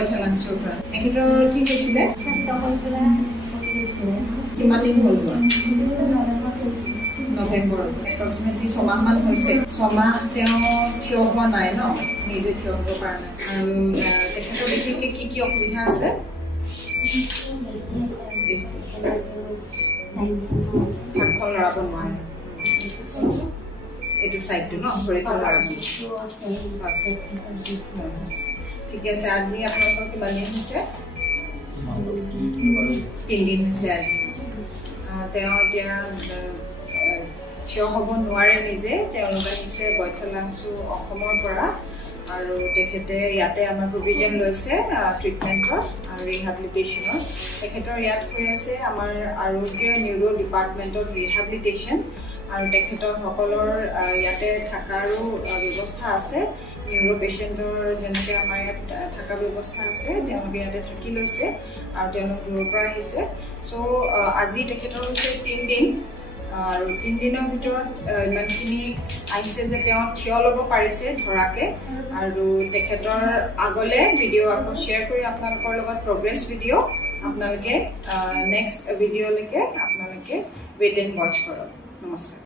গৈঠালাংচৰ পৰা তেখেতৰ কি হৈছিলে কিমান দিন হ'ল নৱেম্বৰ এপ্ৰক্সিমেটলি 6 মাহমান হৈছে 6 মাহ তেওঁ থিয় হোৱা নাই ন নিজে থিয় হ'ব পৰা নাই আৰু তেখেতৰ বিশেষকৈ কি অসুবিধা আছে হাতখন লৰাব নোৱাৰে এইটো চাইডটো ন ভৰিখন লৰাব ঠিক আছে আজি আপোনালোকৰ কিমান দিন হৈছে 3 দিন হৈছে আজি তেওঁ এতিয়া থিয় হ'ব নোৱাৰে নিজে তেওঁলোকে নিছে গৈঠালাংচু অসমৰ পৰা আৰু তেখেতে ইয়াতে আমাৰ প্ৰভিজন লৈছে ট্ৰিটমেণ্টৰ আৰু ৰিহেবিলিটেশ্যনৰ তেখেতৰ ইয়াত হৈ আছে আমাৰ আৰোগ্য নিউৰো ডিপাৰ্টমেণ্টৰ ৰিহেবিলিটেশ্যন আৰু তেখেতৰ সকলৰ ইয়াতে থকাৰো ব্যৱস্থা আছে নিউৰো পেচেণ্টৰ যেনেকৈ আমাৰ ইয়াত থকা ব্যৱস্থা আছে তেওঁলোকে ইয়াতে থাকি লৈছে আৰু তেওঁলোক দূৰৰ পৰা আহিছে চ' আজি তেখেতৰ হৈছে 3 দিন আৰু 3 দিনৰ ভিতৰত ইমানখিনি আহিছে যে তেওঁ থিয় ল'ব পাৰিছে ধৰাকে আৰু তেখেতৰ আগলে ভিডিঅ' আকৌ শ্বেয়াৰ কৰি আপোনালোকৰ লগত প্ৰগ্ৰেছ ভিডিঅ' আপোনালোকে নেক্সট ভিডিঅ'লৈকে আপোনালোকে ৱেইট এণ্ড ৱাচ কৰক নমস্কাৰ